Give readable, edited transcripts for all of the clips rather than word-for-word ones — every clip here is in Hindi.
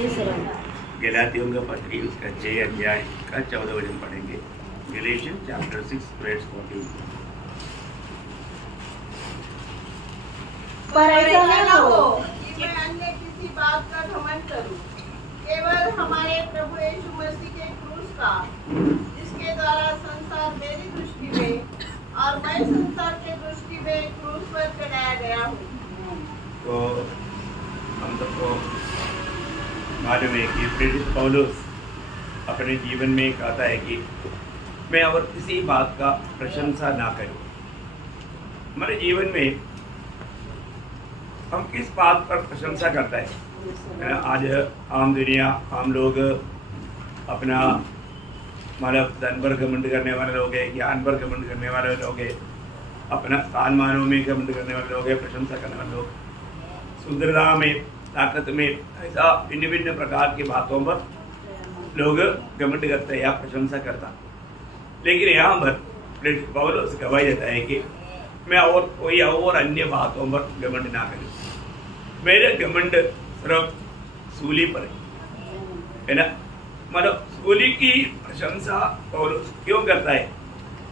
गलातियों का पत्री उसका 6 अध्याय का 14 वचन पढ़ेंगे। Galatians chapter 6 verse 14। पर ऐसा न हो कि मैं अन्य किसी बात का घमंड करूं, केवल हमारे प्रभु यीशु मसीह के क्रूस का, जिसके द्वारा संसार मेरी दृष्टि में और मैं संसार के दृष्टि में क्रूस पर चढ़ाया गया हूँ। तो हम सबको मालूम है कि प्रेरित पौलुस अपने जीवन में कहता है कि मैं और किसी बात का प्रशंसा ना करूं। हमारे जीवन में हम किस बात पर प्रशंसा करता है? आज आम दुनिया, आम लोग अपना मतलब धन पर घमंड करने वाले लोग हैं, ज्ञान पर घमंड करने वाले लोग हैं, अपना स्थान मानों में घमंड करने वाले लोग हैं, प्रशंसा करने वाले लोग, सुंदरता में, ताकत में, ऐसा भिन्न भिन्न प्रकार की बातों पर लोग घमंड करते हैं या प्रशंसा करता। लेकिन यहाँ पर पौलुस गवाही देता है कि मैं और कोई और अन्य बातों पर घमंड ना करूं। मेरे घमंड सिर्फ सूली पर है ना। मतलब सूली की प्रशंसा पौलुस क्यों करता है?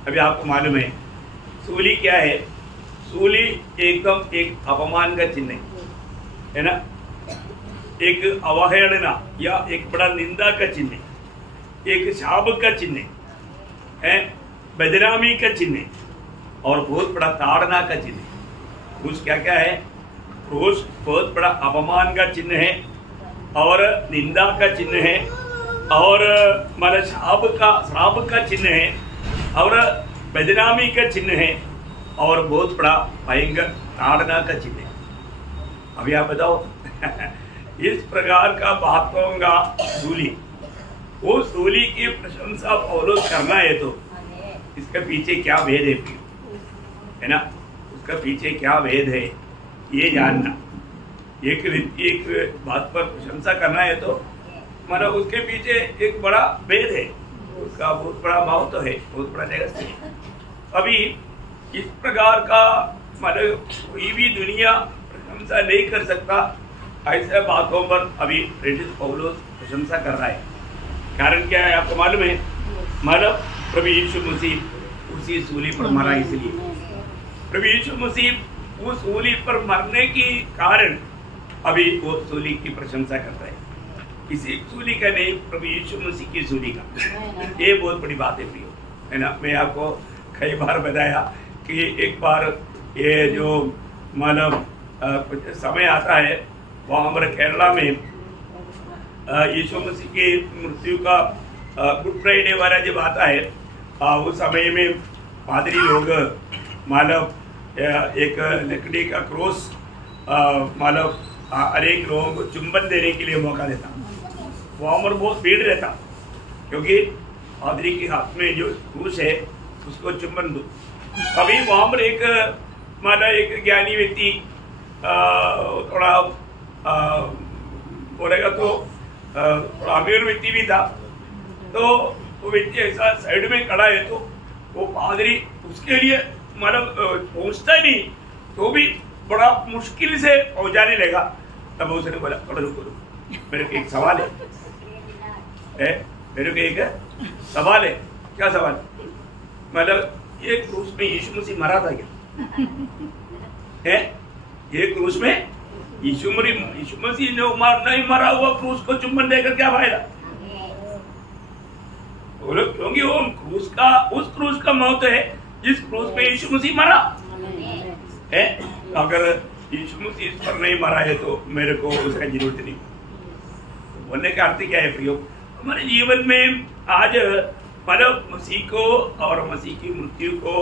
अभी आपको मालूम है सूली क्या है? सूली एकदम एक अपमान का चिन्ह है ना, एक अवहेलना या एक बड़ा निंदा का चिन्ह, एक शाप का चिन्ह है, बदनामी का चिन्ह और बहुत बड़ा ताड़ना का चिन्ह। कुछ क्या क्या है? क्रूस बहुत बड़ा अपमान का चिन्ह है और निंदा का चिन्ह है और मतलब श्राप का चिन्ह है और बदनामी का चिन्ह है और बहुत बड़ा भयंकर ताड़ना का चिन्ह है। अभी आप बताओ इस प्रकार का बातों का सूली, वो सूली की प्रशंसा पौलुस करना है तो इसके पीछे क्या भेद है ना? उसका पीछे क्या भेद है ये जानना। एक बात पर प्रशंसा करना है तो मतलब उसके पीछे एक बड़ा भेद है, उसका बहुत बड़ा भाव तो है, बहुत बड़ा रहस्य है। अभी इस प्रकार का मतलब कोई भी दुनिया प्रशंसा नहीं कर सकता, ऐसे बातों पर अभी प्रेरित पौलुस प्रशंसा कर रहा है। कारण क्या है आपको मालूम है? मतलब प्रभु यीशु मसीह उसी सूली पर मरा, इसलिए प्रभु यीशु मसीह उस सूली पर मरने की कारण अभी वो सूली की प्रशंसा करता है। किसी सूली का नहीं, प्रभु यीशु मसीह की सूली का। ये बहुत बड़ी बात है प्रियो, है ना। मैं आपको कई बार बताया कि एक बार ये जो मतलब कुछ समय आता है वहाँ हमारे केरला में यीशु मसीह की मृत्यु का गुड फ्राइडे वाला जब आता है उस समय में पादरी लोग मतलब एक लकड़ी का क्रॉस मतलब हर एक लोगों को चुंबन देने के लिए मौका देता। वहाँ पर बहुत भीड़ रहता क्योंकि पादरी के हाथ में जो क्रूस है उसको चुंबन दो। अभी वहाँ पर एक मतलब एक ज्ञानी व्यक्ति थोड़ा बोलेगा तो अमीर व्यक्ति भी था, तो वो व्यक्ति ऐसा साइड में खड़ा है तो वो पादरी उसके लिए मतलब पहुंचता ही नहीं तो भी बड़ा मुश्किल से पहुंचाने लगा। तब उसने बोला थोड़ा रुको, मेरे को एक सवाल है, मेरे को एक सवाल है। क्या सवाल? मतलब ये क्रूस में यीशु मसीह मरा था क्या? है ये क्रूस में यीशु मसीह ने नहीं मरा हुआ क्रूस को चुम्बन देकर क्या फायदा? बोलो क्योंकि वो क्रूस का उस क्रूस का मौत है जिस क्रूस पे यीशु मसीह मरा है। अगर यीशु मसीह इस पर नहीं मरा है तो मेरे को उसका जरूरत नहीं। बोलने का अर्थ क्या है प्रियो? हमारे जीवन में आज मतलब मसीह को और मसीह की मृत्यु को,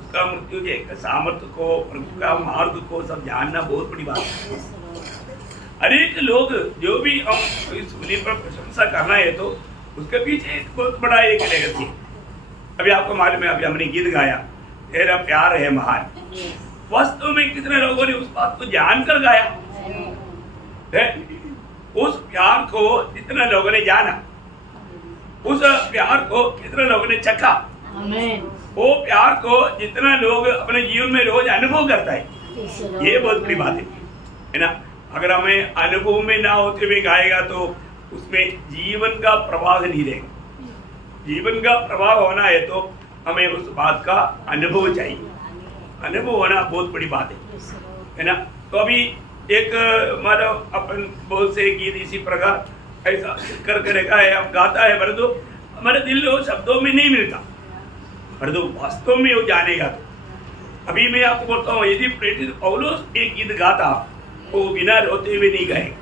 उसका मृत्यु के सामर्थ्य को, उसका मार्ग को सब जानना बहुत बड़ी बात है। अनेक लोग जो भी हम इस सूली पर प्रशंसा करना है तो उसके पीछे एक बहुत बड़ा एक लेगसी है। अभी आपको मालूम है, अभी हमने गीत गाया तेरा प्यार है महान। वास्तव में कितने लोगों ने उस बात को जानकर गाया है? उस प्यार को जितने लोगों ने जाना, उस प्यार को कितने लोगों ने चखा, वो प्यार को जितना लोग अपने जीवन में रोज अनुभव करता है, ये बहुत बड़ी बात है ना। अगर हमें अनुभव में ना होते हुए गाएगा तो उसमें जीवन का प्रवाह नहीं रहेगा। जीवन का प्रवाह होना है तो हमें उस बात का अनुभव चाहिए। अनुभव होना बहुत बड़ी बात है ना। तो अभी एक मानव अपन बहुत से गीत इसी प्रकार ऐसा करके रखा है, अब गाता है, परंतु हमारे दिल वो शब्दों में नहीं मिलता, परंतु वास्तव में वो जानेगा। तो अभी मैं आपको बोलता हूँ, यदि प्रेरित पौलुस एक गीत गाता वो बिना रोते हुए नहीं गाएगा,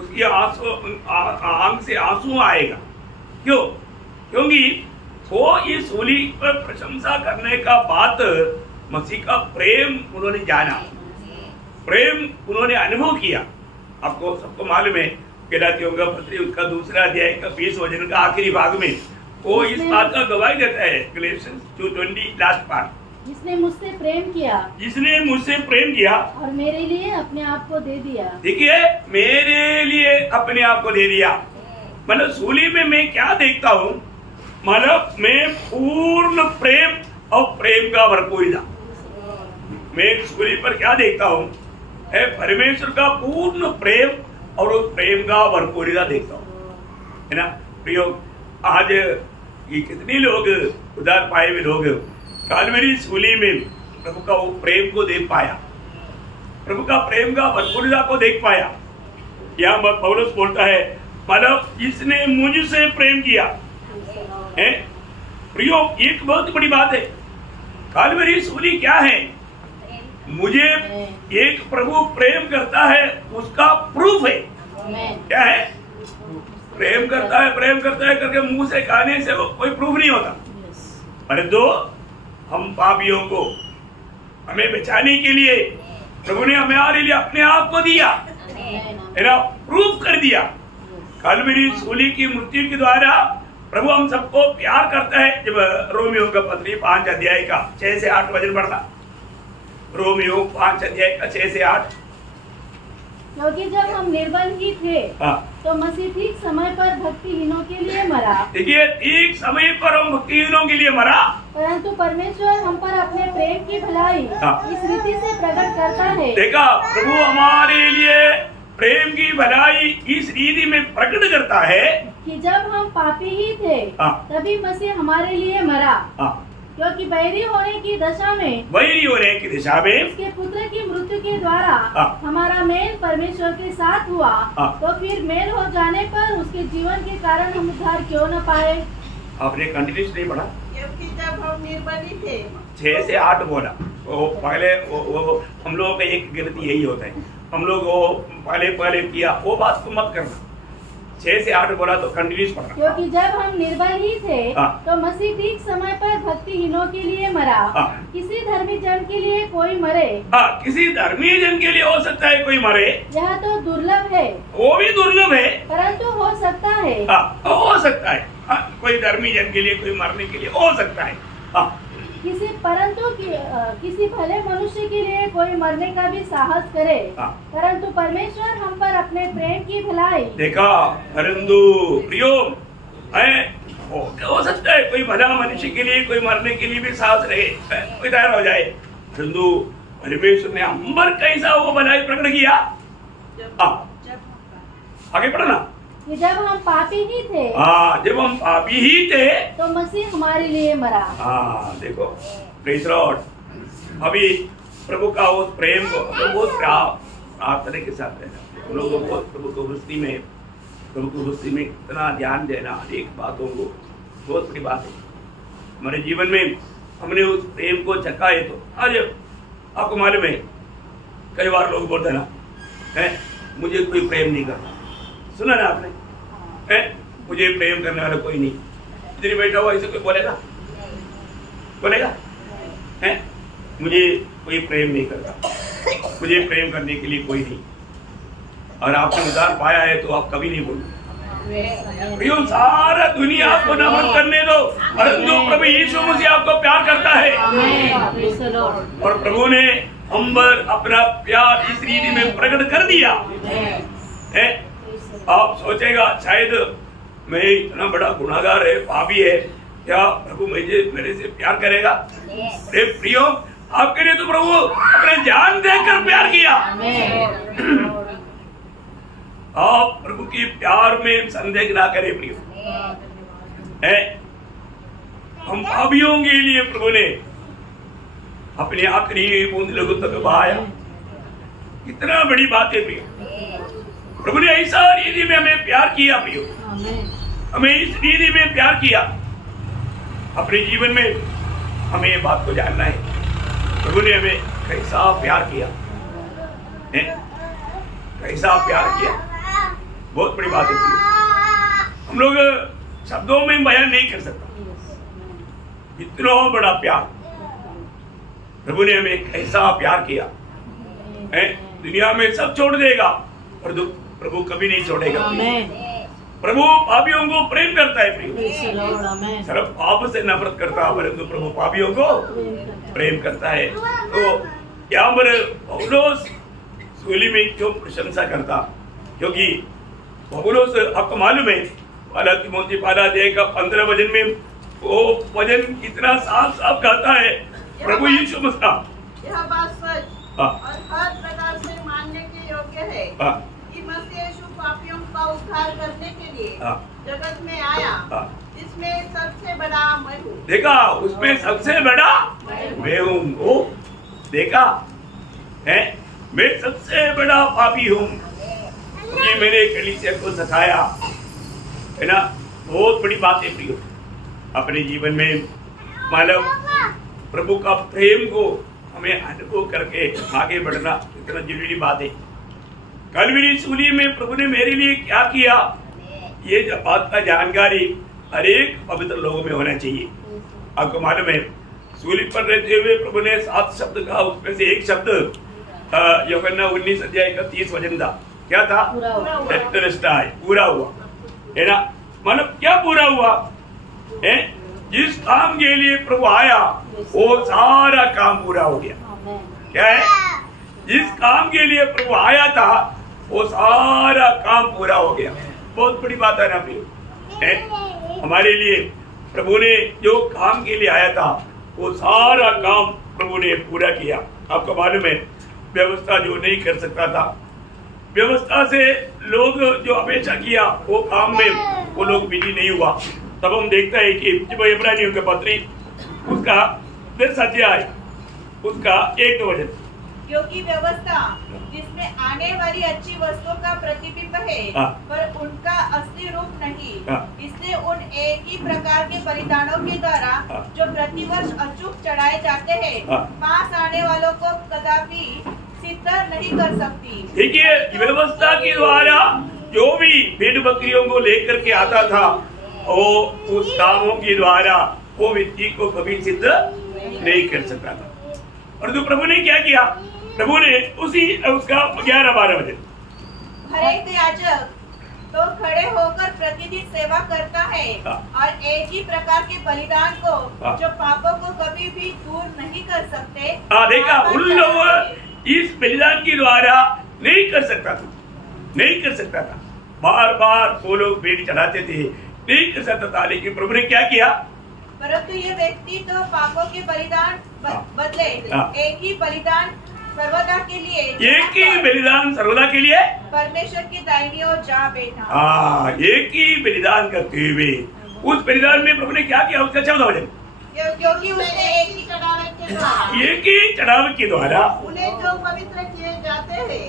उसकी आंख से आंसू आएगा। क्यों? क्योंकि वो इस सूली पर प्रशंसा करने का बात मसीह का प्रेम उन्होंने जाना, प्रेम उन्होंने अनुभव किया। आपको सबको मालूम है गलातियों का पत्री उसका दूसरा अध्याय का 20 वचन का आखिरी भाग में वो इस बात का गवाही देता है, गैलेशियंस 2:20 लास्ट पार्ट, जिसने मुझसे प्रेम किया, जिसने मुझसे प्रेम किया और मेरे लिए अपने आप को दे दिया। देखिए, मेरे लिए अपने आप को दे दिया। मतलब सूली में मैं क्या देखता हूँ, मतलब मैं पूर्ण प्रेम और प्रेम का भरपूरिता। मैं सूली पर क्या देखता हूँ, है परमेश्वर का पूर्ण प्रेम और उस प्रेम का भरपूरिता देखता हूँ, है ना। प्रियो, आज ये कितने लोग उदार पाए हुए लोग कालवरी सूली में प्रभु का वो प्रेम को देख पाया, प्रभु का प्रेम का भरपूरिता को देख पाया। यहाँ पौलुस बोलता है, मतलब जिसने मुझसे प्रेम किया है। प्रियो, एक बहुत बड़ी बात है, कालवरी सूली क्या है? मुझे एक प्रभु प्रेम करता है उसका प्रूफ है। क्या है? प्रेम करता है करके मुंह से कहने से वो कोई प्रूफ नहीं होता, परंतु हम पापियों को हमें बचाने के लिए प्रभु ने हमारे लिए अपने आप को दिया, है ना, प्रूफ कर दिया। कालवरी सूली की मृत्यु के द्वारा प्रभु हम सबको प्यार करता है। जब रोमियो का पत्री 5 अध्याय का 6 से 8 वचन पढ़ना, रोमियो 5 अध्याय का 6 से 8। क्योंकि जब हम निर्बल ही थे तो मसीह ठीक समय पर भक्तिहीनों के लिए मरा। देखिए, ठीक समय पर हम भक्तिहीनों के लिए मरा, परंतु परमेश्वर हम पर अपने प्रेम की भलाई इस रीति से प्रकट करता है। देखा, प्रभु हमारे लिए प्रेम की भलाई इस रीति में प्रकट करता है कि जब हम पापी ही थे तभी मसीह हमारे लिए मरा। क्योंकि बैरी होने की दशा में उसके पुत्र की मृत्यु के द्वारा हमारा मेल परमेश्वर के साथ हुआ, तो फिर मेल हो जाने पर उसके जीवन के कारण हम उद्धार क्यों न पाए। आपने कंटिन्यूस नहीं पढ़ा? क्योंकि जब हम निर्बल थे, 6 से 8 बोला। वो पहले वो हम लोगों का एक गलती यही होता है, हम लोग वो पहले किया, वो बात को मत करना। 6 से 8 बोला तो कंटिन्यूस पढ़ना। क्योंकि जब हम निर्बल ही थे तो मसीह ठीक समय पर भक्तिहीनों के लिए मरा। किसी धर्मी जन के लिए कोई मरे, किसी धर्मी जन के लिए हो सकता है कोई मरे, यह तो दुर्लभ है, वो भी दुर्लभ है, परंतु हो सकता है। हो सकता है, कोई धर्मी जन के लिए कोई मरने के लिए हो सकता है। किसी भले मनुष्य के लिए कोई मरने का भी साहस करे, परंतु परमेश्वर हम पर अपने प्रेम की भलाई। देखा, परंतु प्रियो हो सकता है कोई भला मनुष्य के लिए कोई मरने के लिए भी साहस रहे, कोई तैयार हो जाए, परंतु परमेश्वर ने हम पर कैसा वो भलाई प्रकट किया। आगे पढ़ना। कि जब हम पापी ही थे, जब हम पापी ही थे तो मसीह हमारे लिए मरा। देखो, प्रेज़ लॉर्ड। अभी प्रभु का उस प्रेम को बहुत प्रार्थना के साथ रहना, हम लोगों को बहुत प्रभु को वृष्टि में इतना ध्यान देना, अनेक बातों को, बहुत बड़ी बात है हमारे जीवन में। हमने उस प्रेम को चखा है। तो आज आपको मालूम है, कई बार लोग बोलते ना, मुझे कोई प्रेम नहीं करता। सुना ना आपने, मुझे प्रेम करने वाला कोई नहीं। इधर बैठा हुआ ऐसे कोई बोलेगा? मुझे कोई प्रेम नहीं करता, मुझे प्रेम करने के लिए कोई नहीं। और आपने उद्धार पाया है तो आप कभी नहीं बोलोगे। सारा दुनिया आपको नमन करने दो, परंतु प्रभु यीशु मसीह आपको प्यार करता है, और प्रभु ने हम पर अपना प्यार इस रीति में प्रकट कर दिया है। आप सोचेगा शायद मैं इतना बड़ा गुनाहगार है, पापी है, क्या प्रभु मेरे से प्यार करेगा? अरे प्रियो, आपके लिए तो प्रभु अपने जान देकर प्यार किया। आप प्रभु के प्यार में संदेह ना करें प्रियो। है हम पापियों के लिए प्रभु ने अपने आखिरी बूंद लहू तक बहाया। कितना बड़ी बात है प्रियो। प्रभु ने ऐसा रीति में हमें प्यार किया प्रियो, हमें इस रीति में प्यार किया। अपने जीवन में हमें ये बात को जानना है, प्रभु ने हमें कैसा प्यार किया है, कैसा प्यार किया। बहुत बड़ी बात है प्रियो। हम लोग शब्दों में बयान नहीं कर सकता इतना बड़ा प्यार प्रभु ने हमें कैसा प्यार किया है। दुनिया में सब छोड़ देगा पर प्रभु कभी नहीं छोड़ेगा। प्रभु पापियों को प्रेम करता है प्रियो। सिर्फ पाप से नफरत करता है परंतु प्रभु पापियों को प्रेम करता है। तो यहाँ पर पौलुस सूली में क्यों प्रशंसा करता, क्योंकि पौलुस आपको मालूम है पहला तिमोथी 15 वचन में वो वचन कितना साफ साफ कहता है, प्रभु यीशु मसीह यह बात सच और हर प्रकार से मानने के योग्य है कि मसीह यीशु पापियों का उद्धार करने के लिए जगत में आया, जिसमें सबसे बड़ा मैं हूँ। देखा, उसमें सबसे बड़ा मैं हूँ। देखा है, मैं सबसे बड़ा पापी हूँ। ये मैंने कलीसिया को सिखाया है ना। बहुत बड़ी बात है प्रियो। अपने जीवन में मानव प्रभु का प्रेम को हमें अनुभव करके आगे बढ़ना इतना जरूरी बात है। कलवरी सूली में प्रभु ने मेरे लिए क्या किया, ये बात का जानकारी हर एक पवित्र लोगों में होना चाहिए। आपको मालूम है सूली पर रहते हुए प्रभु ने 7 शब्द कहा, उसमें से एक शब्द यूहन्ना 19 अध्याय का 30 वचन था। क्या था? पूरा हुआ है ना। मतलब क्या पूरा हुआ है? जिस काम के लिए प्रभु आया वो सारा काम पूरा हो गया। क्या है? जिस काम के लिए प्रभु आया था वो सारा काम पूरा हो गया। बहुत बड़ी बात है ना प्रिय। हमारे लिए प्रभु ने जो काम के लिए आया था वो सारा काम प्रभु ने पूरा किया। आपको मालूम है व्यवस्था जो नहीं कर सकता था, व्यवस्था से लोग जो अपेक्षा किया वो काम में वो लोग बिजी नहीं हुआ। तब हम देखते हैं कि जब इब्रानियों के पत्री उसका 10 अध्याय उसका 1 वचन, क्योंकि व्यवस्था जिसमें आने वाली अच्छी वस्तुओं का प्रतिबिंब है पर उनका असली रूप नहीं, इसलिए उन एक ही प्रकार के बलिदानों के द्वारा जो प्रतिवर्ष अचूक चढ़ाए जाते हैं पास आने वालों को कदापि सिद्ध नहीं कर सकती। देखिए व्यवस्था के द्वारा जो भी भेड़ बकरियों को लेकर के आता था वो उस कामों के द्वारा वो व्यक्ति को कभी सिद्ध नहीं कर सकता था। और तो प्रभु ने क्या किया, प्रभु ने उसी उसका 11-12 वचन, हर एक याजक तो खड़े होकर प्रतिदिन सेवा करता है और एक ही प्रकार के बलिदान को जो पापों को कभी भी दूर नहीं कर सकते। देखा, उन लोग इस बलिदान के द्वारा नहीं कर सकता था, नहीं कर सकता था। बार बार वो लोग भेड़ चढ़ाते थे, नहीं कर सकता था। लेकिन प्रभु ने क्या किया, परंतु ये व्यक्ति तो पापों के बलिदान बदले एक ही बलिदान सर्वदा के लिए, एक ही बलिदान सर्वदा के लिए परमेश्वर की दाहिनी ओर जा बैठा। एक ही बलिदान करते हुए उस बलिदान में प्रभु ने क्या किया, उसका 14 वचन, क्योंकि उसने एक ही चढ़ावे के द्वारा उन्हें जो पवित्र किए जाते हैं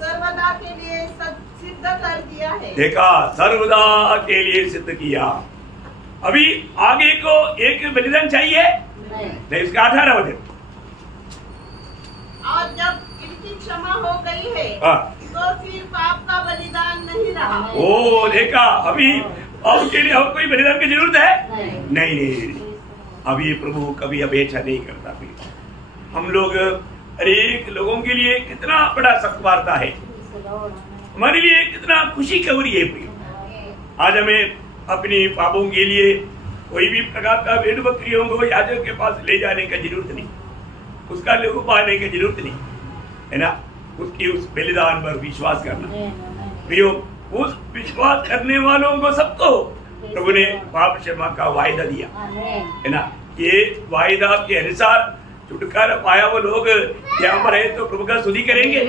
सर्वदा के लिए सिद्ध कर दिया है। देखा, सर्वदा के लिए सिद्ध किया। अभी आगे को एक बलिदान चाहिए नहीं, इसका 18 वचन, और जब इनकी क्षमा हो गई है तो फिर पाप का बलिदान नहीं रहा। ओ देखा, अभी अब के लिए और कोई बलिदान की जरूरत है नहीं। अभी प्रभु कभी अपेक्षा नहीं करता। हम लोग अनेक लोगों के लिए कितना बड़ा सत्वार्ता है, हमारे लिए कितना खुशी खबरी है। आज हमें अपनी पापों के लिए कोई भी प्रकार का भेड़ बकरियों को याजक के पास ले जाने की जरूरत नहीं, उसका लहू बहाने की जरूरत नहीं है ना। उसकी उस बलिदान पर विश्वास करना प्रियो, उस विश्वास करने वालों को सबको प्रभु ने पाप क्षमा का वायदा दिया है ना। ये वायदा के अनुसार छुटकारा पाया वो लोग यहाँ पर है तो प्रभु का स्तुति करेंगे।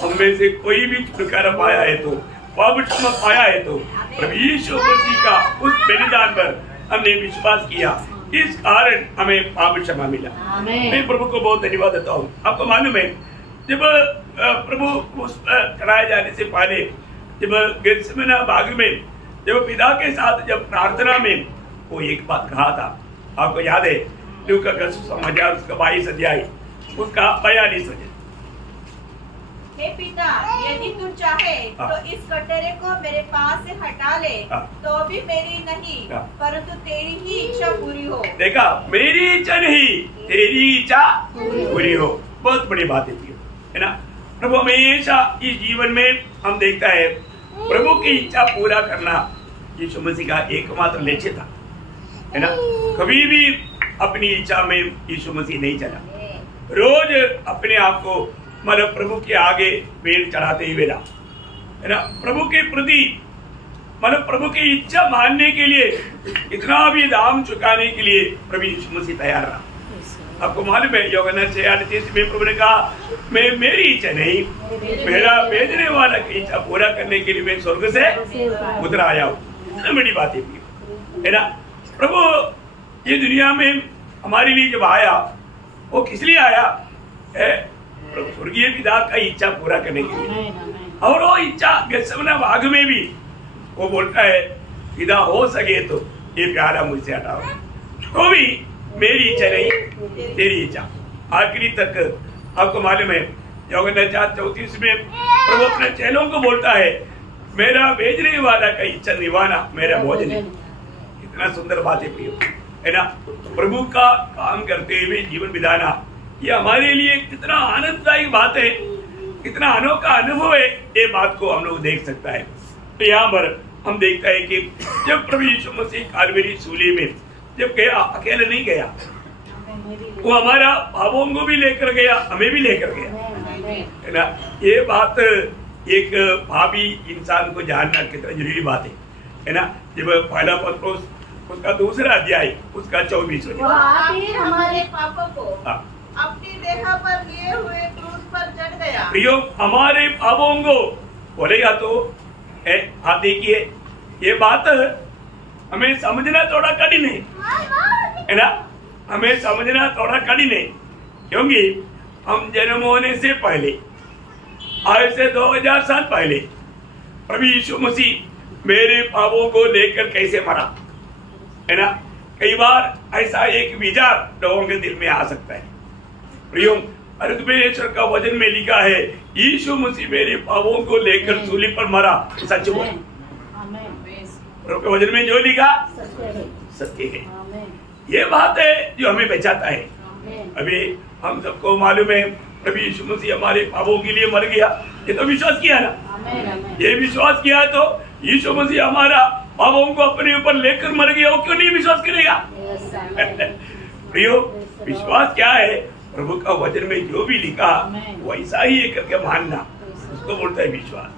हम में से कोई भी छुटकारा पाया है तो, पाप क्षमा पाया है तो प्रभु यीशु मसीह का उस बलिदान पर हमने विश्वास किया, इस कारण हमें पाप क्षमा मिला। मैं प्रभु को बहुत धन्यवाद देता हूँ। आपको मालूम है जब प्रभु उस चढ़ाए जाने से पहले जब गेत्सेमनी बाग में जब पिता के साथ जब प्रार्थना में वो एक बात कहा था, आपको याद है? लूका का सुसमाचार उसका 22 अध्याय उसका 42 वचन। हे पिता, यदि तू चाहे तो इस कटोरे को मेरे पास से हटा ले, तो भी मेरी नहीं परंतु तेरी ही इच्छा पूरी हो। देखा, मेरी इच्छा नहीं तेरी इच्छा पूरी हो। बहुत बड़ी बात है ना। प्रभु हमेशा इस जीवन में हम देखता है प्रभु की इच्छा पूरा करना यीशु मसीह का एकमात्र लक्ष्य था, है ना। कभी भी अपनी इच्छा में यीशु मसीह नहीं चला। रोज अपने आप को मतलब प्रभु के आगे पेड़ चढ़ाते ही वेला, है ना। प्रभु के प्रति मतलब प्रभु की इच्छा मानने के लिए इतना भी दाम चुकाने के लिए प्रभु यीशु मसीह तैयार रहा। आपको मालूम है यूहन्ना 6:38 में प्रभु ने कहा, मैं मेरी इच्छा नहीं मेरा भेजने वाला की इच्छा पूरा करने के लिए मैं स्वर्ग से उतर आया हूँ। इतनी बड़ी बात है ना। प्रभु ये दुनिया में हमारे लिए जब आया वो किस लिए आया है? स्वर्गीय पिता का इच्छा पूरा करने के लिए। और वो इच्छा गेत्सेमनी बाग में भी वो बोलता है, पिता हो सके तो ये प्यारा मुझसे हटाओ, तो भी मेरी इच्छा नहीं तेरी इच्छा। आखिरी तक आपको मालूम है यूहन्ना 4:34 में प्रभु अपने चेलों को बोलता है, मेरा भेजने वाला का इच्छा निभाना मेरा भोजन है। इतना सुंदर बात है ना। प्रभु का काम करते हुए जीवन बिताना ये हमारे लिए कितना आनंददायी बात है, कितना अनोखा अनुभव है, ये बात को हम लोग देख सकता है। तो यहाँ पर हम देखता है कि जब प्रभु यीशु मसीह कालवरी सूली में जब गया, अकेले नहीं गया, वो हमारा पापों को भी लेकर गया, हमें भी लेकर गया, है ना। ये बात एक पापी इंसान को जानना कितना जरूरी बात है ना। जब पहला पत्रोस उसका 2 अध्याय उसका 24 हमारे पापों को अपनी देह पर लिए हुए क्रूस पर चढ़ गया। प्रियो, हमारे पापों को बोलेगा तो आप देखिए ये बात हमें समझना थोड़ा कठिन है ना। हमें समझना थोड़ा कठिन है क्योंकि हम जन्म होने से पहले आज से 2000 साल पहले प्रभु यीशु मसीह मेरे पापों को लेकर कैसे मरा, है ना। कई बार ऐसा एक विचार लोगों के दिल में आ सकता है। प्रियो, परमेश्वर का वचन में लिखा है यीशु मसीह मेरे पापों को लेकर सूली पर मरा, सच बोल। प्रभु के वचन में जो लिखा सत्य है। ये बात है जो हमें बचाता है। अभी हम सबको मालूम है प्रभु यीशु मसीह हमारे पापों के लिए मर गया, ये तो विश्वास किया ना। ये विश्वास किया तो यीशु मसीह हमारा पापों को अपने ऊपर लेकर मर गया, वो क्यों नहीं विश्वास करेगा? प्रियो, विश्वास क्या है? प्रभु का वचन में जो भी लिखा वैसा ही एक करके मानना, उसको बोलता है विश्वास।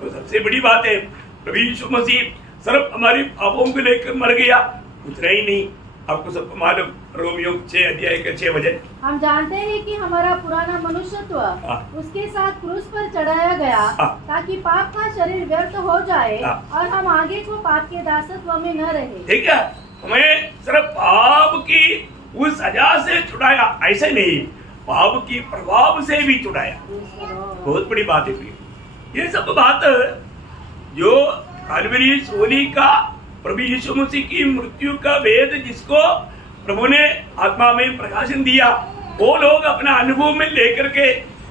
तो सबसे बड़ी बात है प्रभु यीशु मसीह सिर्फ हमारे पापों को लेकर मर गया, उतना ही नहीं। आपको सबको मालूम रोमियो 6 अध्याय के 6 वचन, हम जानते हैं कि हमारा पुराना मनुष्यत्व उसके साथ क्रूस पर चढ़ाया गया ताकि पाप का शरीर व्यर्थ हो जाए और हम आगे को पाप के दासत्व में न रहे। ठीक है, हमें सिर्फ पाप की उस सजा से छुड़ाया, ऐसे नहीं पाप की प्रभाव से भी छुड़ाया। बहुत बड़ी बात है। ये सब बात जो कालवरी सूली का प्रभु यीशु मसीह की मृत्यु का वेद जिसको प्रभु ने आत्मा में प्रकाशन दिया, वो लोग अपना अनुभव में लेकर के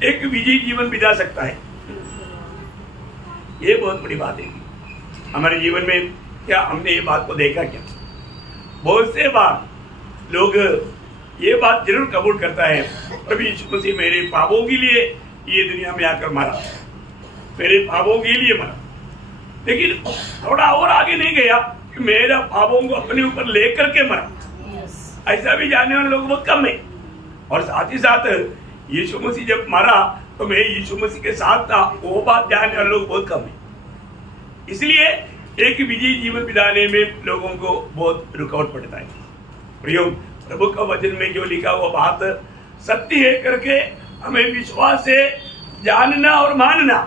एक विजयी जीवन बिता सकता है। ये बहुत बड़ी बात है हमारे जीवन में। क्या हमने ये बात को देखा? क्या बहुत से बार लोग ये बात जरूर कबूल करता है, प्रभु यीशु मसीह मेरे पापों के लिए ये दुनिया में आकर मरा, मेरे पापों के लिए मरा, लेकिन थोड़ा और आगे नहीं गया कि मेरा पापों को अपने ऊपर लेकर के मरा। ऐसा भी जानने वाले लोग बहुत कम है। और साथ ही साथ यीशु मसीह जब मरा तो मैं यीशु मसीह के साथ था, वो बात जानने वाले लोग बहुत कम है। इसलिए एक विजयी जीवन बिताने में लोगों को बहुत रुकावट पड़ता है। प्रियो, प्रभु का वचन में जो लिखा वो बात सत्य है करके हमें विश्वास से जानना और मानना,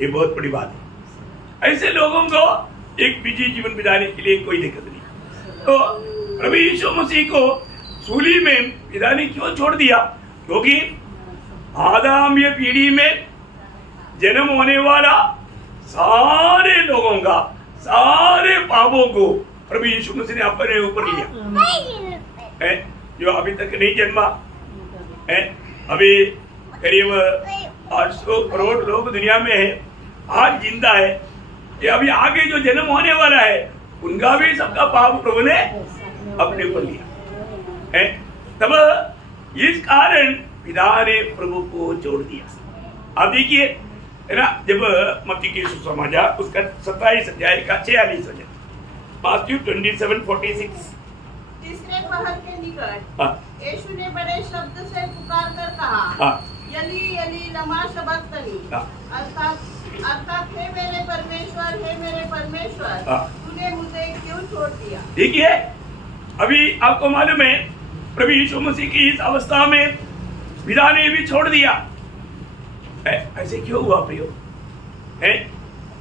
ये बहुत बड़ी बात है। ऐसे लोगों को एक बिजी जीवन बिताने के लिए कोई दिक्कत नहीं। तो प्रभु यीशु मसीह को सूली में पिता ने क्यों छोड़ दिया? क्योंकि आदम ये पीढ़ी में जन्म होने वाला सारे लोगों का, सारे पापों को प्रभु यीशु मसीह ने अपने ऊपर लिया है। जो अभी तक नहीं जन्मा है, अभी करीब 800 करोड़ लोग दुनिया में है, आज जिंदा है, कि अभी आगे जो जन्म होने वाला है उनका भी सबका पाप प्रभु ने अपने ऊपर लिया है। तब इस कारण पिता ने प्रभु को छोड़ दिया। अब देखिए है ना, जब मत्ती की सुसमाचार उसका 27 अध्याय का 46 वचन, Matthew 27:46। तीसरे पहर के निकट यीशु ने बड़े शब्द से पुकार कर कहा, यली यली लमा शबक्तनी, अर्थात हे मेरे परमेश्वर, तूने मुझे क्यों छोड़ दिया। देखिए, अभी आपको मालूम है प्रभु यीशु मसीह की इस अवस्था में पिता ने भी छोड़ दिया। ऐसे क्यों हुआ प्रियो?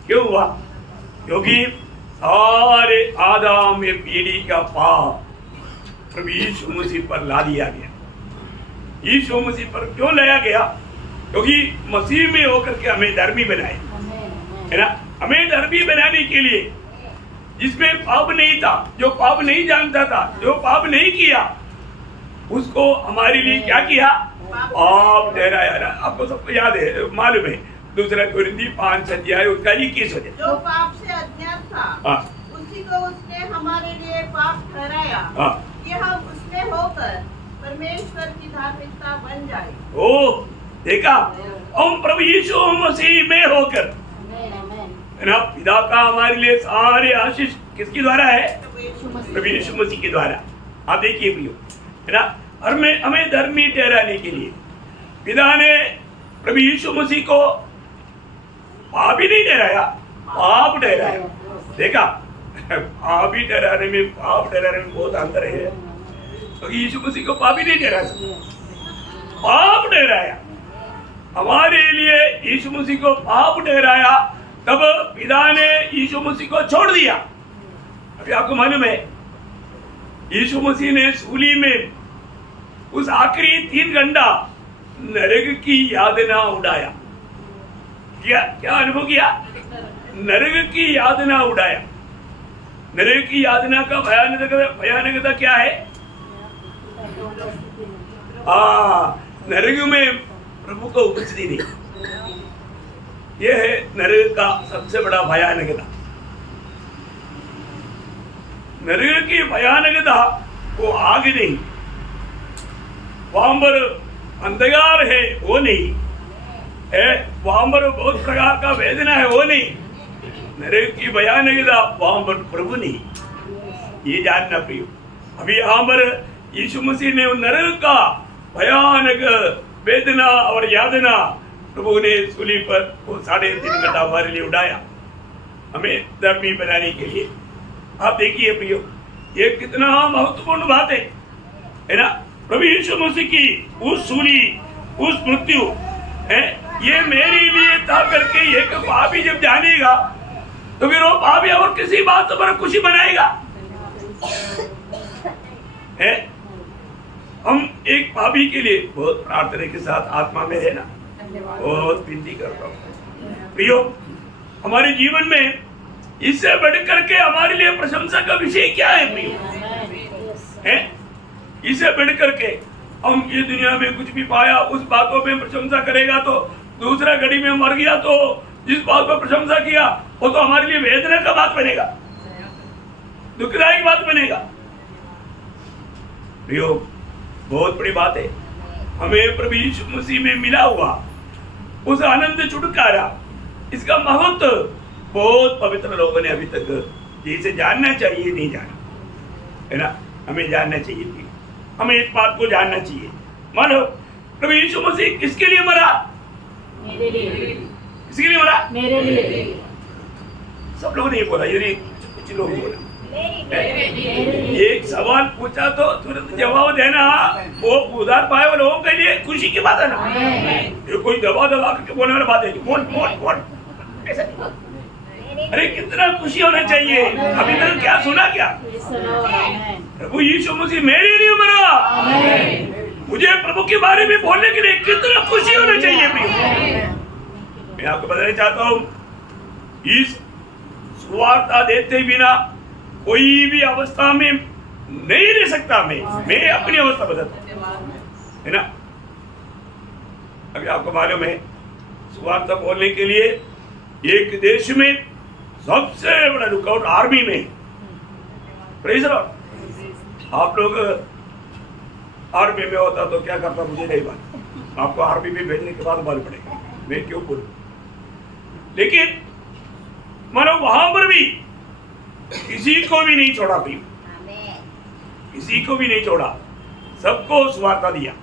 क्यों हुआ? क्योंकि सारे आदम पीढ़ी का पाप प्रभु यीशु मसीह पर ला दिया गया। यीशु मसीह पर क्यों लाया गया? क्योंकि मसीह में होकर के हमें धर्मी बनाए, है ना। हमें धर्मी बनाने के लिए, जिसमें पाप नहीं था, जो पाप नहीं जानता था, जो पाप नहीं किया, उसको हमारे लिए क्या किया? पाप ठहराया ना। आपको सबको याद है, मालूम है, 2 कोरिन्थी 5 अध्याय उसका 21 वचन। जो पाप से अज्ञात था उसी को उसने हमारे लिए पाप ठहराया कि हम उसमें होकर परमेश्वर की धार्मिकता बन जाए। ओ देखा, हम प्रभु यीशु मसीह में होकर, है ना, पिता का हमारे लिए सारे आशीष किसके द्वारा है? प्रभु यीशु मसीह के द्वारा। आप देखिए प्रियो, है ना, हमें धर्मी ठहराने के लिए पिता ने प्रभु यीशु मसीह को पाप ही नहीं ठहराया, पाप ठहराया। देखा, पाप ही ठहराने में, पाप ठहराने में बहुत अंतर है। तो यीशु मसीह को पाप ही नहीं ठहरा सकते, पाप ठहराया हमारे लिए। यीशु मसीह को पाप ठहराया, तब पिता ने यीशु मसीह को छोड़ दिया। अभी आपको मालूम है, यीशु मसीह ने सूली में उस आखिरी 3 घंटा नरक की यातना उड़ाया। क्या अनुभव किया? नरक की यातना उड़ाया। नरक की यातना का भयानकता क्या है? नरक में प्रभु को उपस्थिति नहीं, यह है नरक का सबसे बड़ा भयानकता। नरक की भयानकता वो आग नहीं, वहां पर अंधकार है वो नहीं है, वहां पर बहुत प्रकार का वेदना है वो नहीं। नरक की भयानकता वहां पर प्रभु नहीं, ये जानना प्रियो। अभी यहाँ पर यीशु मसीह ने नरक का भयानक वेदना और यातना प्रभु ने सूली पर वो 3.5 घंटा हमारे लिए उड़ाया, हमें धर्मी बनाने के लिए। आप देखिए प्रियो, ये कितना महत्वपूर्ण बात है ना। प्रभु यीशु मसीह की उस सूली, उस मृत्यु है, ये मेरे लिए था करके एक पापी जब जानेगा तो फिर वो पापी और किसी बात पर खुशी बनाएगा। है, हम एक पापी के लिए बहुत प्रार्थना के साथ आत्मा में रहना, बहुत विनती करता हूँ प्रियो। हमारे जीवन में इससे बढ़कर के हमारे लिए प्रशंसा का विषय क्या है प्रियो? है, इससे बढ़कर के हम ये दुनिया में कुछ भी पाया उस बातों में प्रशंसा करेगा तो दूसरा घड़ी में मर गया तो जिस बात पर प्रशंसा किया वो तो हमारे लिए वेदना का बात बनेगा, दुखदायक बात बनेगा प्रियो। बहुत बड़ी बात है, हमें प्रभु यीशु मसीह में मिला हुआ उस आनंद छुटकारा, इसका महत्व बहुत पवित्र लोगों ने अभी तक जिसे जानना चाहिए नहीं जाना, है ना। हमें जानना चाहिए, हमें इस बात को जानना चाहिए। मानो प्रभु यीशु मसीह किसके लिए मरा? मेरे लिए। किसके लिए मरा? मेरे लिए। सब लोगों ने ये बोला, ये कुछ लोग बोला एक सवाल पूछा तो तुरंत जवाब देना, वो उधार पाए वाले लोगों के लिए खुशी की बात है ना। ये कोई दबा करके बोलने वाली बात है, बोल ऐसा नहीं। अरे कितना खुशी होना चाहिए। अभी तक क्या सुना क्या? प्रभु यीशु मसीह मेरे लिए मरा, मुझे प्रभु के बारे में बोलने के लिए कितना खुशी होना चाहिए। मैं आपको बताना चाहता हूँ, इस सुवार्ता देते बिना कोई भी अवस्था में नहीं रह सकता। मैं अपनी अवस्था बताता है ना। अभी आपको मालूम है, सुवार्ता बोलने के लिए एक देश में सबसे बड़ा लुकआउट आर्मी में। Praise Lord. आप लोग आर्मी में होता तो क्या करता मुझे नहीं बात, आपको आर्मी में भेजने के बाद मालूम पड़ेगा मैं क्यों बोलूं। लेकिन मानो वहां पर भी किसी को भी नहीं छोड़ा, भी किसी को भी नहीं छोड़ा, सबको सुवार्ता दिया।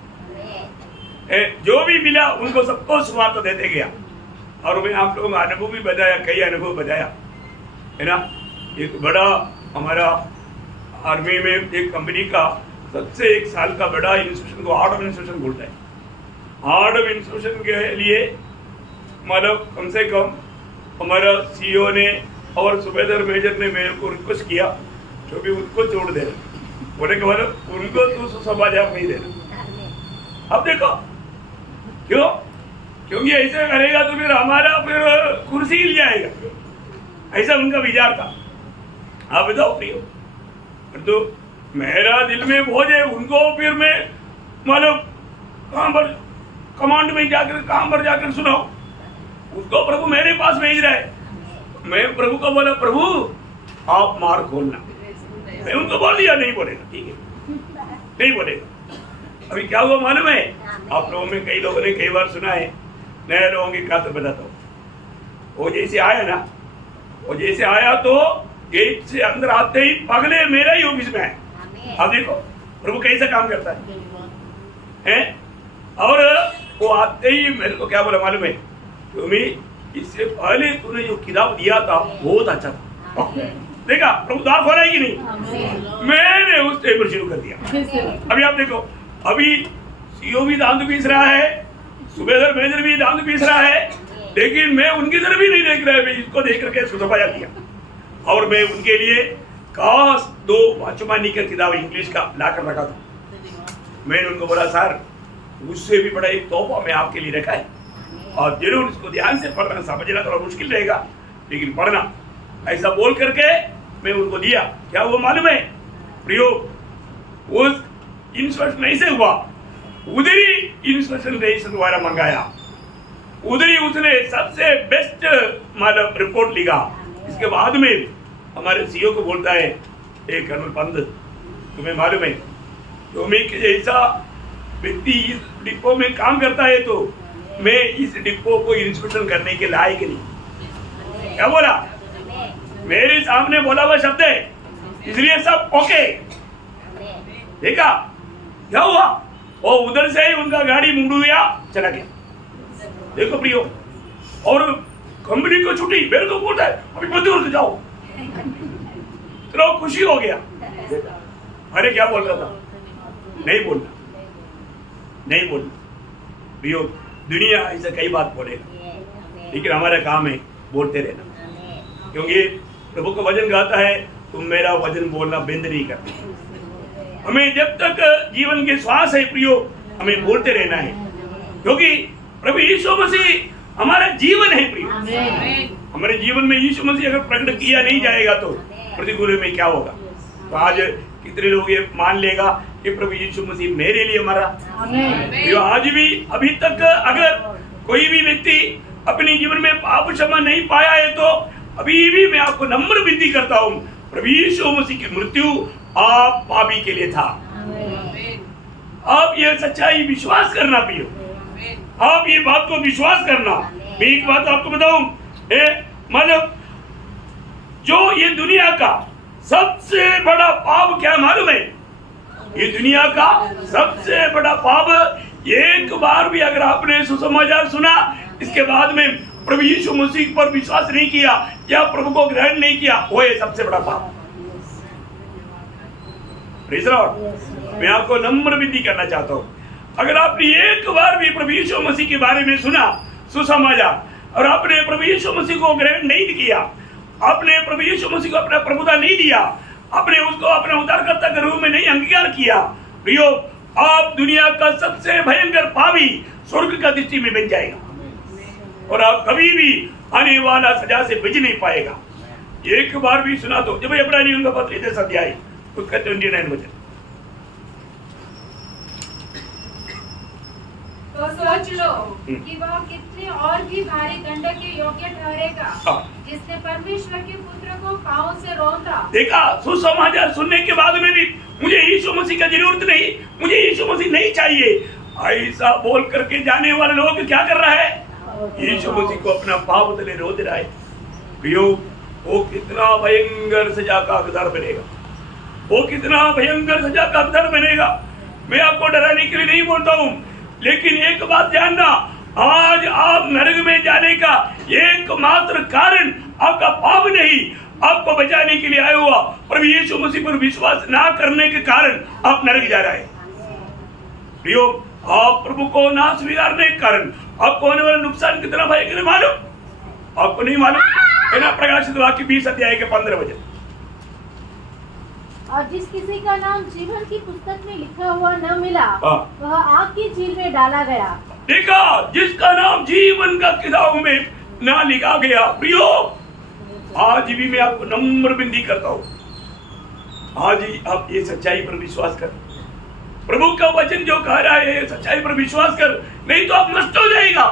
जो भी मिला उनको सबको सुवार्ता देते गया। और मैं आप लोगों को अनुभव भी बताया, कई अनुभव बताया है ना। एक बड़ा हमारा आर्मी में एक कंपनी का सबसे 1 साल का बड़ा इंस्पेक्शन को हार्ड ऑफ इंस्पेक्शन बोलता है। हार्ड ऑफ इंस्पेक्शन के लिए मतलब कम से कम हमारा सीईओ ने और सुबेदार मेजर ने मेरे को रिक्वेस्ट किया, जो भी उनको छोड़ देना, बोले कि मतलब उनको तो समाचार नहीं देना। अब देखो क्यों, क्योंकि ऐसे करेगा तो फिर हमारा फिर कुर्सी हिल जाएगा, ऐसा उनका विचार था। आप बताओ प्रियो, तो मेरा दिल में बोझ है, उनको फिर मैं मतलब कहां पर कमांड में जाकर कहां पर जाकर सुनाओ, उसको प्रभु मेरे पास भेज रहा है। मैं प्रभु को बोला, प्रभु आप मार खोलना। मैं उनको बोल दिया, नहीं बोलेगा, ठीक है नहीं बोलेगा। अभी क्या हुआ मालूम है? आप लोगों में कई लोगों ने कई बार सुना है, नए लोगों की बात बताता हूँ। वो जैसे आया ना, वो जैसे आया तो गेट से अंदर आते ही पगले मेरा ही ऑफिस में है। अब देखो प्रभु कैसा काम करता है। और वो आते ही मेरे को क्या बोला मालूम है? तुम्हें इससे पहले तूने जो किताब दिया था बहुत अच्छा था। देखा प्रभु द्वार खोला है कि नहीं? मैंने उस टेबल शुरू कर दिया। अभी आप देखो, अभी सीईओ भी दांत पीस रहा है, सुबेदार मेजर भी दांत पीस रहा है, लेकिन मैं उनकी तरफ भी नहीं देख रहा है। मैं इसको देख करके सुसफाया किया और मैं उनके लिए खास 2 वाचमानी का किताब इंग्लिश का लाकर रखा था। मैंने उनको बोला, सर उससे भी बड़ा एक तोहफा मैं आपके लिए रखा है और जरूर इसको ध्यान से पढ़ना। समझना थोड़ा मुश्किल रहेगा लेकिन पढ़ना, ऐसा बोल करके मैं उनको दिया। क्या वो मालूम है प्रियो, उस इंस्पेक्शन नहीं से हुआ, उधर ही इंस्पेक्शन रजिस्टर द्वारा मंगाया, उधर ही उसने सबसे बेस्ट मतलब रिपोर्ट लिखा। इसके बाद में हमारे सीईओ को बोलता है, एक कर्नल पंत तुम्हें मालूम है तुम्हें जैसा व्यक्ति इस डिपो में काम करता है तो मैं इस डिपो को इंस्पेक्शन करने के लायक नहीं। क्या बोला? मेरे सामने बोला हुआ शब्द है, इसलिए सब ओके। देखा क्या हुआ? वो उधर से ही उनका गाड़ी मुड़ गया, चला गया। देखो प्रियो, और कंपनी को छुट्टी, मेरे को बोलता है अभी मजदूर से जाओ। चलो खुशी हो गया। अरे क्या बोल रहा था? नहीं बोलना, नहीं बोलना प्रियो। दुनिया ऐसा कई बात बोलेगा, लेकिन हमारा काम है बोलते रहना, क्योंकि प्रभु का वचन गाता है, तुम मेरा वचन बोलना बंद नहीं करते। हमें जब तक जीवन के श्वास है प्रियो, हमें बोलते रहना है, क्योंकि प्रभु यीशु मसीह हमारा जीवन है प्रियो। हमारे जीवन में यीशु मसीह अगर प्रकट किया नहीं जाएगा तो प्रतिकूल में क्या होगा? तो आज कितने लोग ये मान लेगा कि प्रभु यीशु मसीह मेरे लिए मरा। तो आज भी अभी तक अगर कोई भी व्यक्ति अपने जीवन में पाप क्षमा नहीं पाया है तो अभी भी मैं आपको नम्र विनती करता हूँ, प्रभु यीशु मसीह की मृत्यु आप पापी के लिए था। आप ये सच्चाई विश्वास करना पियो, आप ये बात को विश्वास करना। मैं एक बात आपको बताऊं, मतलब जो ये दुनिया का सबसे बड़ा पाप क्या मालूम है? ये दुनिया का सबसे बड़ा पाप, एक बार भी अगर आपने सुसमाचार सुना, इसके बाद में प्रभु यीशु मसीह पर विश्वास नहीं किया या प्रभु को ग्रहण नहीं किया, वो ये सबसे बड़ा पाप। Praise Lord. मैं आपको नम्र विनती करना चाहता हूँ, अगर आपने एक बार भी प्रभु यीशु मसीह के बारे में सुना सुसमाचार और आपने प्रभु यीशु मसीह को ग्रहण नहीं किया, आपने प्रभु यीशु मसीह को अपना प्रभुता नहीं दिया, आपने उसको अपना उद्धारकर्ता के रूप में नहीं अंगीकार किया, प्रियो आप दुनिया का सबसे भयंकर पापी स्वर्ग का दृष्टि में बन जाएगा और आप कभी भी आने वाला सजा से बच नहीं पाएगा। एक बार भी सुना तो जब इब्रानियों का पत्र 10 अध्याय उसका 29 वचन। तो सोच लो कि वह कितने और भी भारी दंड के योग्य ठहरेगा जिसने परमेश्वर के पुत्र को पांव से रौंदा। देखा, सुसमाचार सुनने के बाद में भी मुझे यीशु मसीह का जरूरत नहीं, मुझे यीशु मसीह नहीं चाहिए, ऐसा बोल करके जाने वाले लोग क्या कर रहा है? यीशु मसीह को अपना पाप तले रो दे रहा है। प्रियो, वो कितना भयंकर सजा का हकदार बनेगा, वो कितना भयंकर सजा का हकदार बनेगा। मैं आपको डराने के लिए नहीं बोलता हूँ, लेकिन एक बात जानना, आज आप नरक में जाने का एकमात्र कारण आपका पाप नहीं, आपको बचाने के लिए आया हुआ प्रभु यीशु मसीह पर विश्वास ना करने के कारण आप नरक जा रहे हैं। प्रियो, आप प्रभु को ना स्वीकारने के कारण आपको होने वाला नुकसान कितना भयंकर मालूम? आपको नहीं मालूम? है ना? प्रकाशित वाक्य 20 अध्याय के 15 वचन। और जिस किसी का नाम जीवन की पुस्तक में लिखा हुआ न मिला वह आग की झील में डाला गया। देखा, जिसका नाम जीवन का किताब में ना लिखा गया। प्रियो, आज भी मैं आपको नम्र विनती करता हूँ, आज ही आप ये सच्चाई पर विश्वास कर, प्रभु का वचन जो कह रहा है सच्चाई पर विश्वास कर, नहीं तो आप नष्ट हो जाएगा,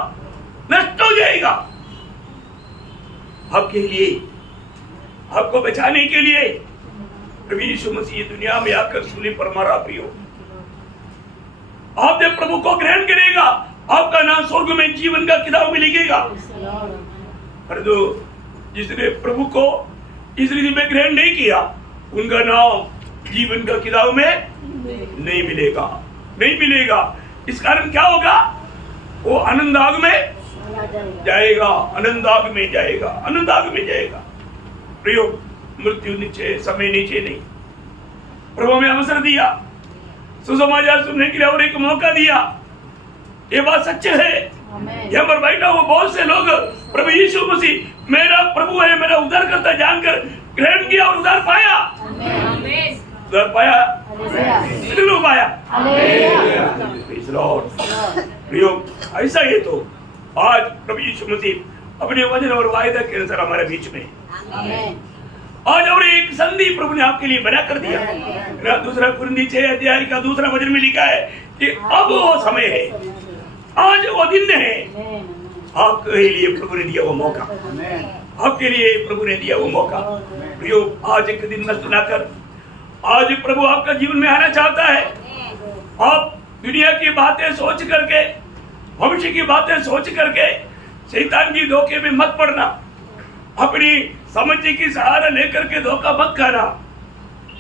नष्ट हो जाएगा। आपके लिए, आपको बचाने के लिए प्रभु यीशु मसीह दुनिया में आकर सूली पर मरा। प्रियो, आप जब प्रभु को ग्रहण करेगा, आपका नाम स्वर्ग में जीवन का किताब में लिखेगा। परंतु जिसने प्रभु को इस रीति में ग्रहण नहीं किया, उनका नाम जीवन का किताब में नहीं मिलेगा, नहीं मिलेगा। इस कारण क्या होगा? वो आनंद आग में जाएगा, आनंद आग में जाएगा, आनंद आग में जाएगा। प्रियो, मृत्यु नीचे, समय नीचे नहीं। प्रभु में अवसर दिया, सुसमाचार सुनने के लिए और एक मौका दिया। ये बात सच है। यहाँ पर बैठा हुआ बहुत से लोग प्रभु यीशु मसीह मेरा प्रभु है, मेरा उद्धार करता जानकर ग्रहण किया और उद्धार पाया। उद्धार पाया, कितने लोग पाया? प्रियो, ऐसा ही तो आज प्रभु यीशु मसीह अपने वचन और वायदा के अनुसार हमारे बीच में आज और एक संधि प्रभु ने आपके लिए बना कर दिया। दूसरा कुरिन्थी 6 अध्याय का 2 वचन में लिखा है कि अब वो समय है, आज वो दिन है, आपके लिए प्रभु ने दिया वो मौका, आपके लिए प्रभु ने दिया वो मौका। प्रियो, आज एक दिन नष्ट ना कर, आज प्रभु आपका जीवन में आना चाहता है। आप दुनिया की बातें सोच करके, भविष्य की बातें सोच करके शैतान की धोखे में मत पड़ना, अपनी समझ की सहारा लेकर के धोखा मत खाना।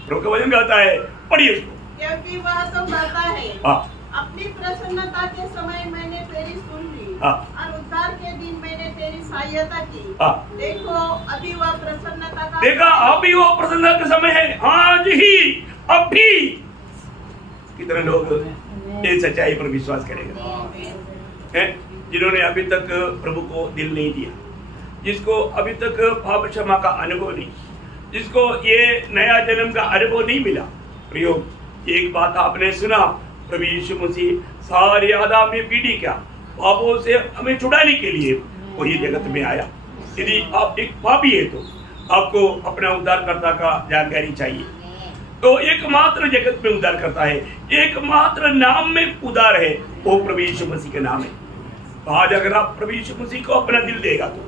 प्रभु का वचन कहता है, पढ़िए इसको। क्योंकि वह तो कहता है, अपनी प्रसन्नता के समय मैंने तेरी सुन ली और उद्धार के दिन मैंने तेरी सहायता की। देखो, अभी वह प्रसन्नता का, देखा, अभी वो प्रसन्नता का समय है, आज ही, अभी। कितने लोग इस सच्चाई पर विश्वास करेंगे? जिन्होंने अभी तक प्रभु को दिल नहीं दिया, जिसको अभी तक पाप क्षमा का अनुभव नहीं, जिसको ये नया जन्म का अनुभव नहीं मिला। प्रियो, एक बात आपने सुना, प्रभु यीशु मसीह सारी आदमी पीढ़ी का पापों से हमें छुड़ाने के लिए वो ये जगत में आया। यदि आप एक पापी है तो आपको अपना उद्धारकर्ता का जानकारी चाहिए। तो एकमात्र जगत में उद्धार करता है, एकमात्र नाम में उद्धार है, वो प्रभु यीशु मसीह के नाम है। आज अगर आप प्रभु यीशु मसीह को अपना दिल देगा तो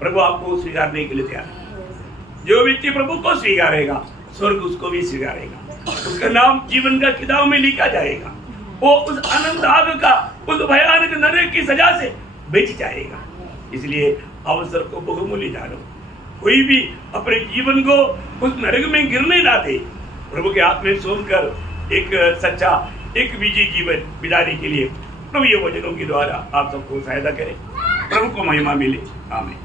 प्रभु आपको स्वीकारने के लिए तैयार है। जो व्यक्ति प्रभु को स्वीकारेगा, स्वर्ग उसको भी स्वीकारेगा, उसका नाम जीवन का किताब में लिखा जाएगा। वो उस अनंत आग का, उस भयानक नरक की सजा से बच जाएगा। इसलिए अवसर को बहुमूल्य जानो। कोई भी अपने जीवन को उस नरक में गिरने ना दे। प्रभु के हाथ में सौंपकर एक सच्चा, एक विजयी जीवन बिताने के लिए प्रभु ये वचनों के द्वारा आप सबको सहायता करें। प्रभु को महिमा मिले। आमीन।